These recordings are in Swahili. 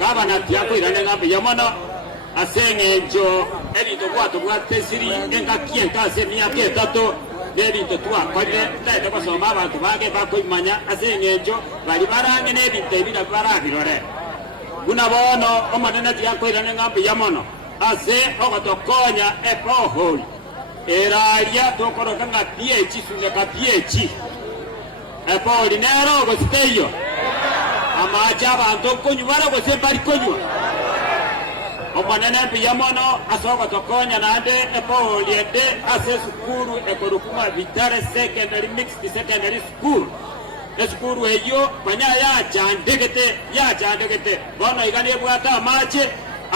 gabana tiako irane ngambe yamono asengenjo ebintu bwato bwatesiri engakienta semiyaka etatu n'ebintu twakorire ndaenda basoma abantu bage bakoimanya asengenjo bali barange n'ebintu ebira barabirore buna bono omonene tiako irane ngambe yamono ase ogotokonya epoholi eraria tokoroka nga PH suneka PH epoholi nero ogositeyo amaja abantu konywa baragose bari konywa omonene mpiyamono asogo tokonya nande epoholi ende ase sukuru ekorukuma Vitare Secondary Mixed Secondary School esukuru eyo banya yachandegete bono igane bwata amache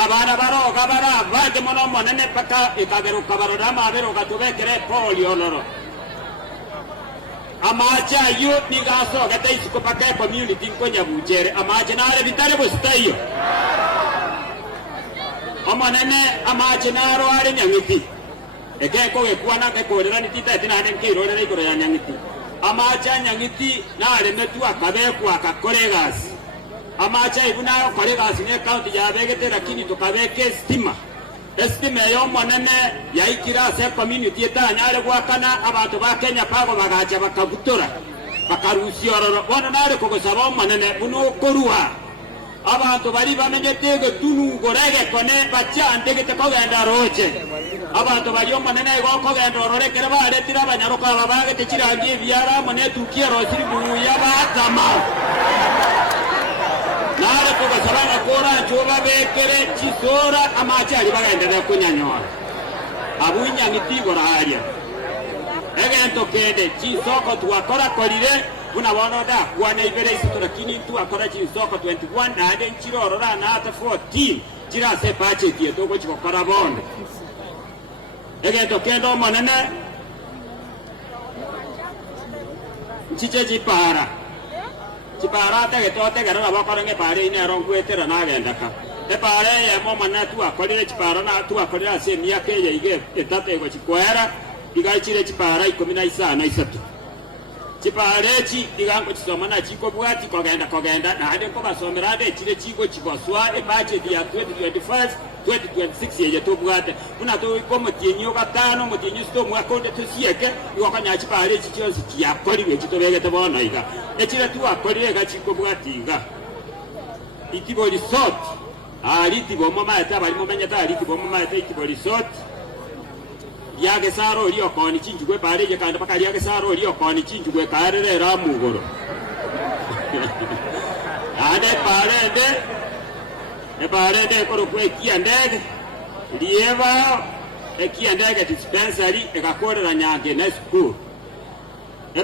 abana baroga barabage mono monene paka ikageruka barora mabero gatubekere epoholi oloro amache ayo nigaso gata isiko paka community nkonya bujere amache nare Vitare bositayo omonene amache naro ari nyangiti ekeko gekwana kekorera nitita tinane nkirorera igoro ya nyangiti amache nyangiti nare metu akabekwa akakoregasi amache ibuna koregasi ne county ya begete lakini tukabeke stima yo monene yaikira se community etanyare gwakana abantu ba Kenya pago bagacha bakagutora bakarusiororo bona nare kogosaba monene buno korua abantu bari bamenyetege tunungorege kone bachandegete kogenda roche abantu bari omonene go kogenda ororekere baretira abanyaruka babagete kirangi byara mone tukiero siri buya batama nare kogosabanga kora njoba bekere kisora amachari bagendera kunyanyoa abunya ngitigora haria egento kende kisoko twakora korire kuna bono da kwana ibere isito lakini tu akora chisoko 21 na ade nchirorora na ata 14 jira se pache tie toko chikokora bonde egento kendo monene chiche chipara tege tote garara bakora nge pare ine rongwetera na agendaka pare ya mama na tu akorire chipara na tu akorira se miyake ya ige etate go chikwera igaichire chipara 13 chiparechi igango chisomana chiko bwati kogenda na hade ko basomera ade chire chiko chikoswa e budget ya 2025 2026 yeje to bwate una to ko mutinyo gatano mutinyo sto mwakonde to sieke iwakanya chiparechi cyose kiyakoriwe kitobegete bono iga echire tu akorire ga chiko bwati iga itiboli sot ali tibomo maeta bali momenyeta ali tibomo maeta itiboli sot yage saro liyo koni chinjugwe pareje kandi paka yage saro liyo koni chinjugwe karere ramugoro ade parende koro kwe kiandege lieva kiandege dispensary ekakorera nyange na school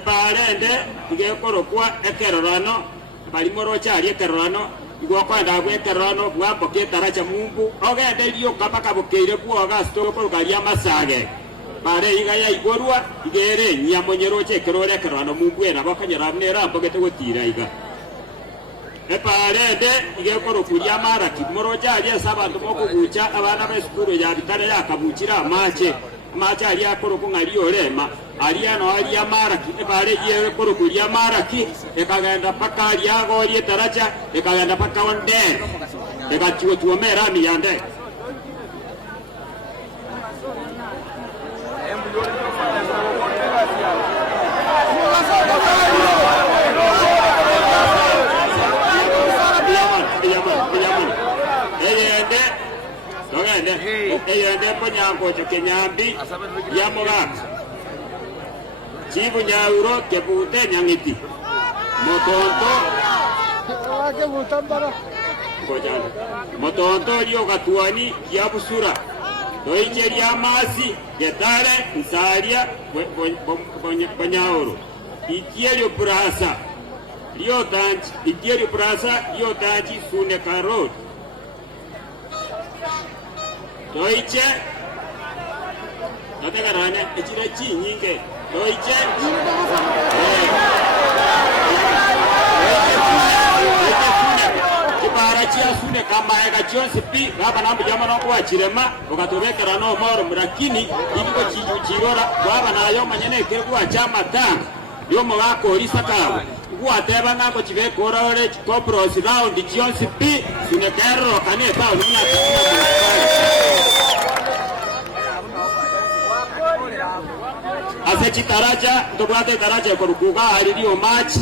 parende ige koro kwa ekerorano bali moro chali ekerorano igwa kwanda gwe ekerorano bwa poketara mumbu ogende liyo kapaka bokeire kwa gasto koro galia masage bare iga ya igorwa igere nyamonyero chekerore kerano mubwera bakanyara mnera mbogete gotira iga parende ige koro kuria mara kimoroja ali sabantu moko gucha abana ba skuru ya Vitare yakabukira amache ali akoro kungari orema ali ano ali amara ki bare ye koro kuria mara ki ekagenda paka ali agori etaracha ekagenda paka onde ekatiwo tuomera mi yande eyende ponyango kenyambi ya mogaka chibu nyauro kebute nyangiti motonto liyo gatuani ya busura doije lya masi getare nsalia bonyauro ikielyo brasa liyo tanji sune karot doiche nategarane echira chinyinge doiche kipara chia sune kama ega chionsi pi gaba nambu jamano kwa chirema ukatubekera no moro murakini ibiko chirora baba nayo manyene kegwa chama tanga yomo wako orisa kawe kuateba ngako chive korore chikopros round chionsi pi sunekero kane pa unya ase chitaraja tobwate taraja korukuga aririo match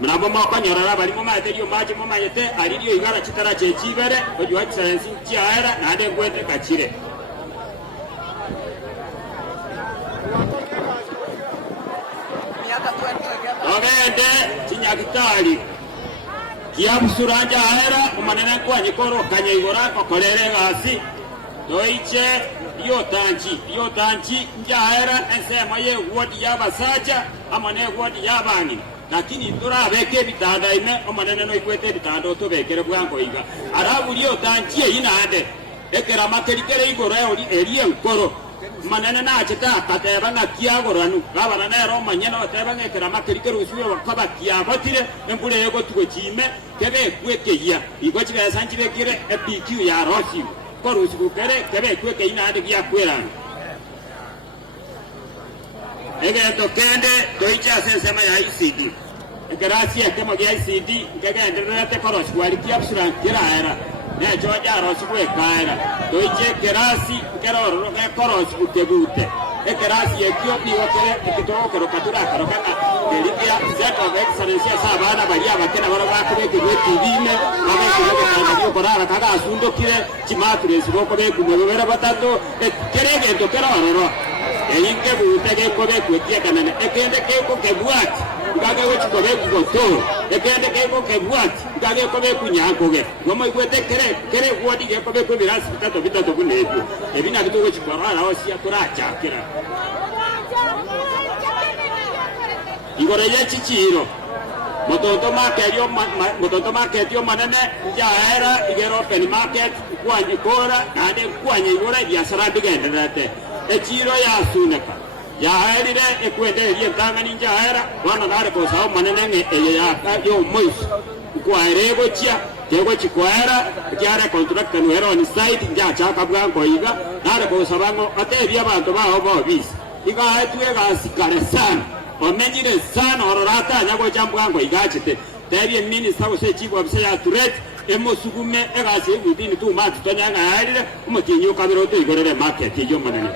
mnabo makanyarara bali mo materio match mo mayete aririo igara chitaraja echibere ojwa excellence chiara nade gwete kachire ogende chinyagitari kiabusuranja ahera umanene kwa nyikoro kanyaigora kokorere gasi toiche yo tanchi njahera ensema ye wodi yabasaja amane wodi yabani lakini turabeke bitanda ime umanene no ikwete bitanda tobekere bwango iga arabu yo tanchi yinade ekera makerikere igoro eriye nkoro manene na cheta kateba na kiagoranu gabana na ro manyana bateba ngekera makerikere usuye wakaba kiabotire embule yego tugochime kebe kwekeya igo chibe sanchibe kire EPQ ya rosi korusi kukere kebe kweke inade kia kwera ege tokende toicha sensema ya ICD egerasi ekemo ya ICD ngegende rete koros kwalikia absuran kira era ne choja rosi kwekaera toiche kerasi keroro koros kutebute ekerasi ekyo niwakere ekitokero katura karokana delikia zeto of excellence sabana balia bakena baro bakubeke gwetibine abeke ko korara kaga asundo kire chimatres boko beku mwebera batato kerege tokeroro eyinke butege kobe kwetia kanane ekende keko kebwati ngage wechi kobe kugoto ekende keko kebwati ngage kobe kunyakoge ngomo ikwete kere wodi ge kobe ko birasi bitatu kuneku ebina bito wechi korara osia kuracha kira igoreje chichiro mototo market yo manene jaera igero open market kwanye kora nade kwanye igora biashara bigenderete echiro ya suneka ya hairire ekwende ye tanga ninja haira wana nare ko sawo manene nge ya yo mois kwa erego chia tego chikwara kyara contract no era on site nja chaka bwango iga nare ko sabango ateri abantu baho bo bis iga etwe ga sikare sana omenyire sana ororata nyago jambwango igachite teri minister ose chibo bise ya turet emosugume egase within 2 months tonyanga hairire umutinyo kabiro to igorere market yo manene